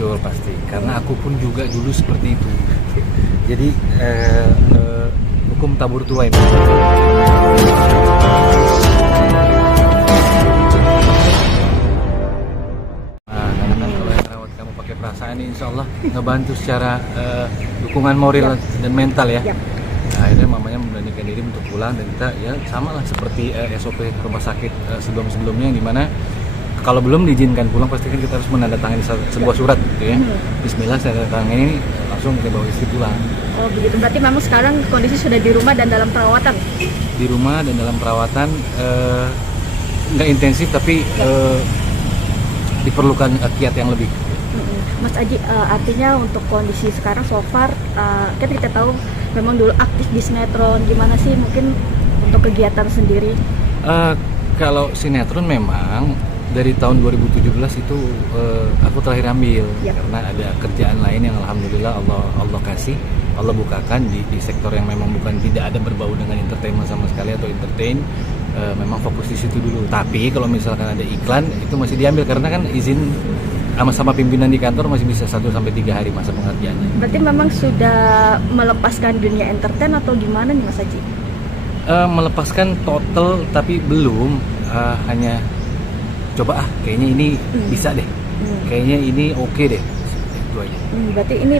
muncul pasti, karena aku pun juga dulu seperti itu. Jadi hukum tabur tuai. Perasaan ini insya Allah ngebantu secara dukungan moral dan mental ya. Nah, akhirnya mamanya memberanikan diri untuk pulang, dan kita ya sama lah seperti SOP rumah sakit sebelum-sebelumnya, yang dimana kalau belum diizinkan pulang pasti kan kita harus menandatangani sebuah surat gitu ya. Bismillah, saya tanda-tangani langsung kita bawa istri pulang. Oh begitu, berarti memang sekarang kondisi sudah di rumah dan dalam perawatan? Di rumah dan dalam perawatan, nggak intensif tapi diperlukan kiat yang lebih. Mas Aji, artinya untuk kondisi sekarang so far, kan kita tahu memang dulu aktif di sinetron, gimana sih mungkin untuk kegiatan sendiri? Kalau sinetron memang dari tahun 2017 itu aku terakhir ambil, karena ada kerjaan lain yang alhamdulillah Allah kasih, Allah bukakan di sektor yang memang bukan tidak ada berbau dengan entertainment sama sekali atau entertain. Memang fokus di situ dulu. Tapi kalau misalkan ada iklan itu masih diambil, karena kan izin sama pimpinan di kantor masih bisa 1-3 hari masa pengerjaannya. Berarti memang sudah melepaskan dunia entertain atau gimana nih Mas Haji? Melepaskan total tapi belum, hanya coba kayaknya ini bisa deh, kayaknya ini oke deh, itu aja. Berarti ini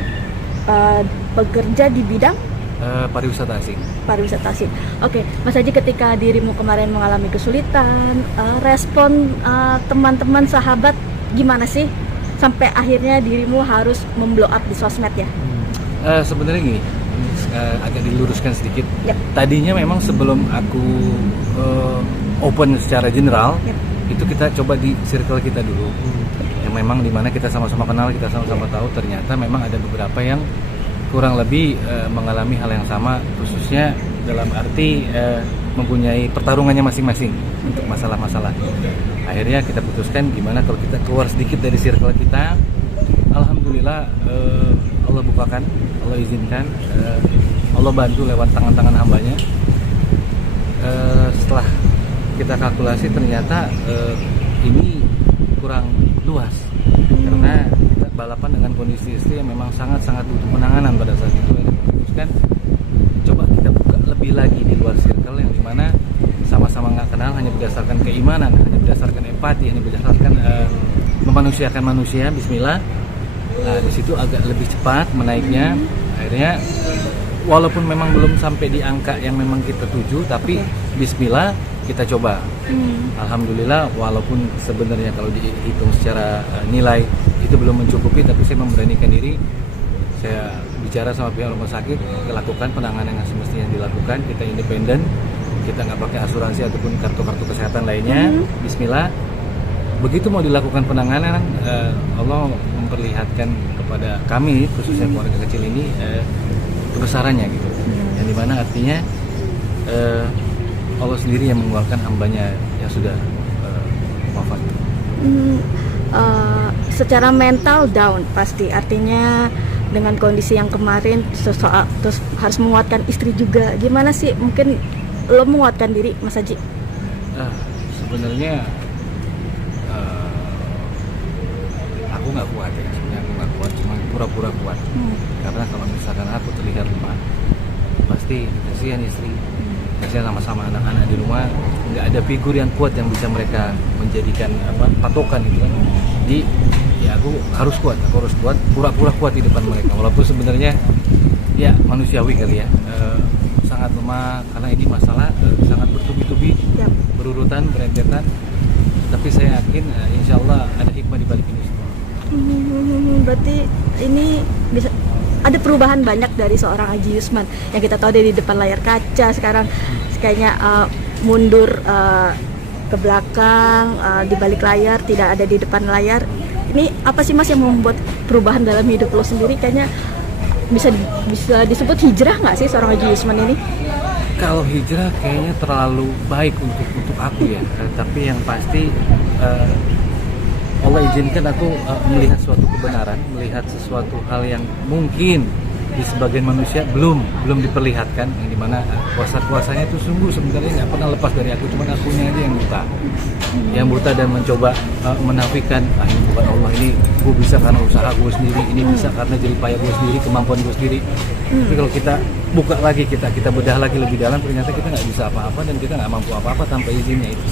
bekerja di bidang pariwisata asing. Pariwisata asing. Oke, Mas Haji, ketika dirimu kemarin mengalami kesulitan, respon teman-teman sahabat gimana sih sampai akhirnya dirimu harus memblow up di sosmed ya? Sebenarnya gini, agak diluruskan sedikit. Tadinya memang sebelum aku open secara general, itu kita coba di circle kita dulu, yang memang dimana kita sama-sama kenal, kita sama-sama tahu. Ternyata memang ada beberapa yang kurang lebih mengalami hal yang sama, khususnya dalam arti mempunyai pertarungannya masing-masing untuk masalah-masalah. Akhirnya kita putuskan gimana kalau kita keluar sedikit dari circle kita. Alhamdulillah Allah bukakan, Allah izinkan, Allah bantu lewat tangan-tangan hambanya. Setelah kita kalkulasi ternyata ini kurang luas, karena kita balapan dengan kondisi istri yang memang sangat-sangat butuh penanganan pada saat itu. Kita putuskan coba kita buka lebih lagi di luar circle, yang dimana sama-sama nggak kenal, hanya berdasarkan keimanan, hanya berdasarkan empati, hanya berdasarkan memanusiakan manusia. Bismillah. Nah, di situ agak lebih cepat menaiknya. Akhirnya walaupun memang belum sampai di angka yang memang kita tuju, tapi Bismillah kita coba. Alhamdulillah, walaupun sebenarnya kalau dihitung secara nilai itu belum mencukupi, tapi saya memberanikan diri. Saya bicara sama pihak rumah sakit, kita lakukan penanganan yang semestinya dilakukan. Kita independen, kita nggak pakai asuransi ataupun kartu-kartu kesehatan lainnya. Bismillah. Begitu mau dilakukan penanganan, Allah memperlihatkan kepada kami, khususnya keluarga kecil ini, kebesarannya gitu. Yang dimana artinya Allah sendiri yang mengeluarkan hambanya yang sudah wafat. Secara mental down pasti, artinya dengan kondisi yang kemarin terus harus menguatkan istri juga. Gimana sih mungkin lo menguatkan diri, Mas Haji? Sebenarnya aku nggak kuat ya, aku nggak kuat, cuma pura-pura kuat. Karena kalau misalkan aku terlihat lemah, pasti kasihan istri, kasihan sama-sama anak-anak di rumah. Nggak ada figur yang kuat yang bisa mereka menjadikan patokan gitu kan. Jadi ya aku harus kuat, pura-pura kuat di depan mereka, walaupun sebenarnya ya manusiawi kali ya, sangat lemah karena ini masalah sangat bertubi-tubi, berurutan, berentetan. Tapi saya yakin insya Allah ada hikmah di balik ini semua. Berarti ini bisa ada perubahan banyak dari seorang Haji Yusman yang kita tahu dari depan layar kaca, sekarang kayaknya mundur ke belakang, di balik layar, tidak ada di depan layar. Ini apa sih Mas yang membuat perubahan dalam hidup lo sendiri? Kayaknya bisa disebut hijrah nggak sih seorang Haji Yusman ini? Kalau hijrah kayaknya terlalu baik untuk aku ya. Tapi yang pasti Allah izinkan aku melihat suatu kebenaran, melihat sesuatu hal yang mungkin di sebagian manusia belum diperlihatkan, yang dimana kuasa-kuasanya itu sungguh sebenarnya nggak pernah lepas dari aku, cuma akunya aja yang buta dan mencoba menafikan, ini bukan Allah, ini gue bisa karena usaha gue sendiri, ini bisa karena jerih payah gue sendiri, kemampuan gue sendiri. Tapi kalau kita buka lagi, kita bedah lagi lebih dalam, ternyata kita nggak bisa apa-apa dan kita nggak mampu apa-apa tanpa izinnya itu.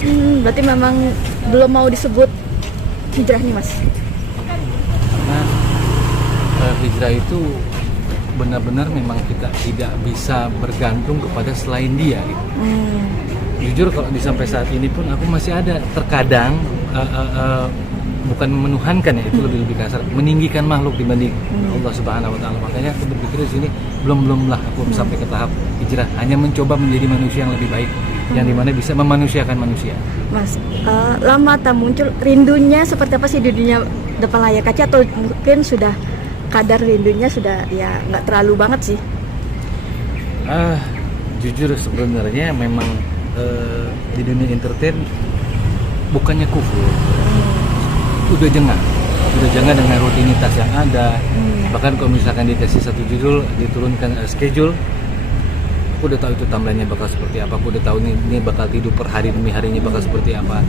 Berarti memang belum mau disebut hijrah nih Mas? Karena hijrah itu benar-benar memang kita tidak bisa bergantung kepada selain dia gitu. Jujur kalau sampai saat ini pun aku masih ada terkadang bukan menuhankan ya, itu lebih kasar, meninggikan makhluk dibanding Allah Subhanahu wa taala. Makanya aku berpikir di sini belum lah aku sampai ke tahap hijrah, hanya mencoba menjadi manusia yang lebih baik, yang dimana bisa memanusiakan manusia. Mas, lama tak muncul rindunya seperti apa sih di dunia depan layar kaca, atau mungkin sudah kadar rindunya sudah ya nggak terlalu banget sih? Jujur sebenarnya memang di dunia entertain bukannya kufur, udah jengah dengan rutinitas yang ada. Bahkan kalau misalkan dikasih satu judul, diturunkan schedule, aku udah tahu itu timeline-nya bakal seperti apa, aku udah tahu ini bakal tidur per hari demi harinya bakal seperti apa.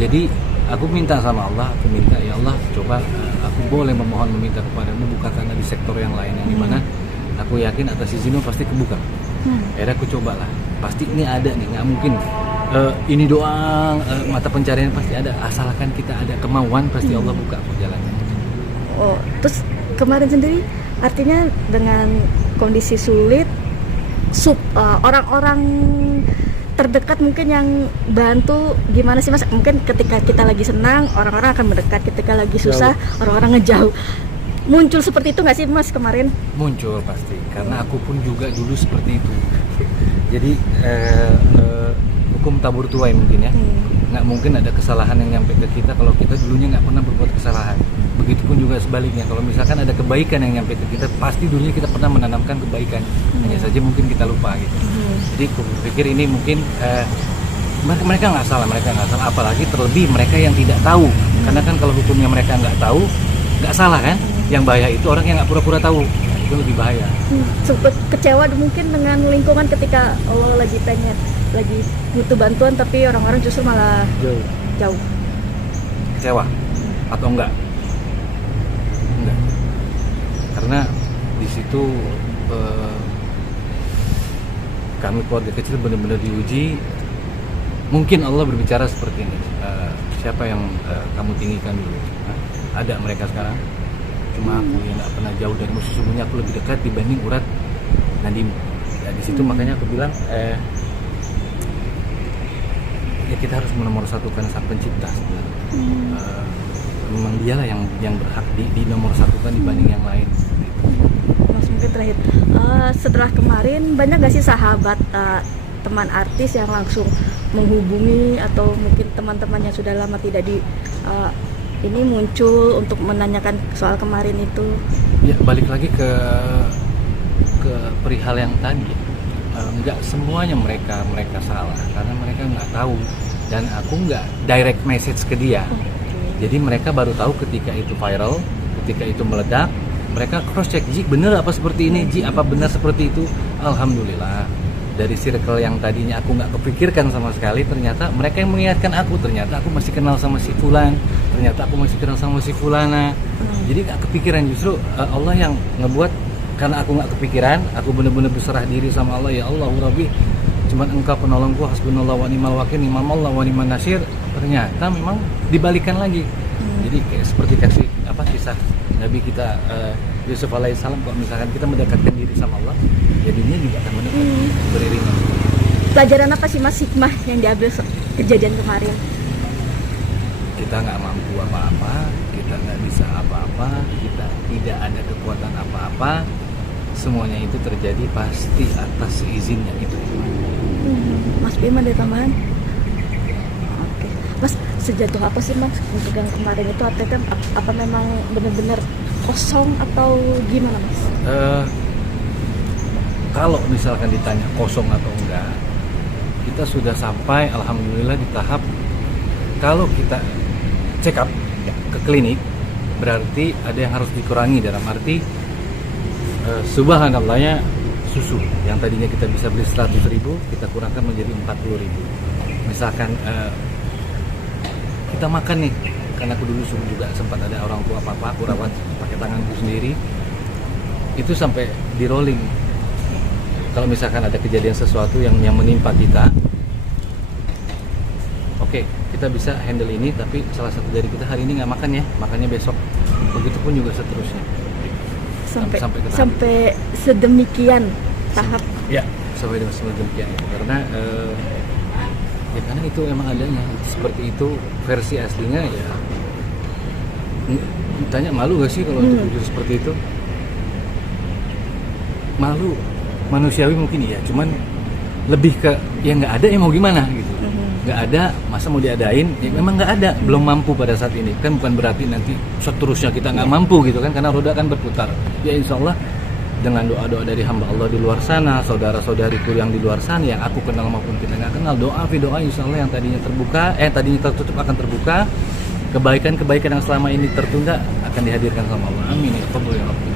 Jadi aku minta sama Allah, aku minta ya Allah, coba aku boleh meminta kepadamu bukakan di sektor yang lain, yang dimana aku yakin atas izinmu pasti kebuka. Akhirnya aku cobalah, pasti ini ada nih, nggak mungkin ini doang, mata pencarian pasti ada, asalkan kita ada kemauan pasti Allah buka jalannya. Oh, terus kemarin sendiri artinya dengan kondisi sulit, orang-orang terdekat mungkin yang bantu gimana sih Mas? Mungkin ketika kita lagi senang orang-orang akan mendekat, ketika lagi susah orang-orang ngejauh. Muncul seperti itu nggak sih Mas kemarin? Muncul pasti, karena aku pun juga dulu seperti itu. Jadi hukum tabur tuai mungkin ya, nggak mungkin ada kesalahan yang nyampe ke kita kalau kita dulunya nggak pernah berbuat kesalahan. Begitupun juga sebaliknya, kalau misalkan ada kebaikan yang nyampe ke kita, pasti dulunya kita pernah menanamkan kebaikan, hanya saja mungkin kita lupa gitu. Jadi aku pikir ini mungkin mereka nggak salah, apalagi terlebih mereka yang tidak tahu, karena kan kalau hukumnya mereka nggak tahu, nggak salah kan? Yang bahaya itu orang yang nggak pura-pura tahu, itu lebih bahaya. Sempat kecewa mungkin dengan lingkungan ketika Allah lagi butuh bantuan, tapi orang-orang justru malah jauh. Kecewa atau enggak? Karena di situ kami keluarga kecil benar-benar diuji. Mungkin Allah berbicara seperti ini, siapa yang kamu tinggikan dulu? Ada mereka sekarang, cuma aku yang nggak pernah jauh dari musuh, sesungguhnya aku lebih dekat dibanding urat nadimu. Ya, di situ makanya aku bilang ya kita harus menomorsatukan sang pencipta sebenarnya. Memang dialah yang berhak di nomor satukan dibanding yang lain. Mas, mungkin terakhir, setelah kemarin banyak gak sih sahabat teman artis yang langsung menghubungi, atau mungkin teman-teman yang sudah lama tidak ini muncul untuk menanyakan soal kemarin itu? Ya, balik lagi ke perihal yang tadi, nggak semuanya mereka salah, karena mereka nggak tahu, dan aku nggak direct message ke dia. Jadi mereka baru tahu ketika itu viral, ketika itu meledak, mereka cross check, Ji bener apa seperti ini, Ji apa benar seperti itu. Alhamdulillah, dari circle yang tadinya aku nggak kepikirkan sama sekali, ternyata mereka yang mengingatkan aku, ternyata aku masih kenal sama si fulan, ternyata aku masih kenal sama si fulana. Jadi nggak kepikiran, justru Allah yang ngebuat, karena aku nggak kepikiran, aku benar-benar berserah diri sama Allah. Ya Allah Rabbi, cuman Engkau penolongku, hasbunallah wa ni'mal wakil, ni'mallah wa ni'man nasir. Ternyata memang dibalikan lagi. Jadi kayak seperti kisah Nabi kita Yusuf alaihissalam, kalau misalkan kita mendekatkan diri sama Allah, ya dunia juga akan mendekat beriringan. Pelajaran apa sih Mas hikmah yang diambil kejadian kemarin? Kita nggak mampu apa-apa, kita nggak bisa apa-apa, kita tidak ada kekuatan apa-apa. Semuanya itu terjadi pasti atas izinnya itu. Mas Bima ada tambahan? Oke. Mas, sejatuh apa sih Mas untuk yang kemarin itu, artinya apa memang benar-benar kosong atau gimana Mas? Kalau misalkan ditanya kosong atau enggak, kita sudah sampai alhamdulillah di tahap kalau kita check up ke klinik, berarti ada yang harus dikurangi, dalam arti subhanallahnya susu yang tadinya kita bisa beli 100.000 kita kurangkan menjadi 40.000. Misalkan kita makan nih, karena aku dulu juga sempat ada orang tua papa, aku rawat pakai tanganku sendiri, itu sampai di rolling. Kalau misalkan ada kejadian sesuatu yang menimpa kita, oke, kita bisa handle ini, tapi salah satu dari kita hari ini nggak makan ya, makannya besok. Begitupun juga seterusnya. Sampai sedemikian tahap. Ya, sampai sedemikian itu. Karena ya karena itu emang adanya seperti itu, versi aslinya ya. Tanya malu gak sih kalau untuk jujur seperti itu? Malu, manusiawi mungkin iya, cuman lebih ke ya nggak ada ya mau gimana gitu. Nggak ada, masa mau diadain? Ya memang nggak ada, belum mampu pada saat ini. Kan bukan berarti nanti seterusnya kita nggak mampu gitu kan, karena roda kan berputar. Ya insya Allah dengan doa-doa dari hamba Allah di luar sana, saudara-saudariku yang di luar sana, yang aku kenal maupun kita nggak kenal, doa insya Allah yang tadinya terbuka, tadinya tertutup akan terbuka. Kebaikan-kebaikan yang selama ini tertunda akan dihadirkan sama Allah. Amin ya Rabbal Alamin.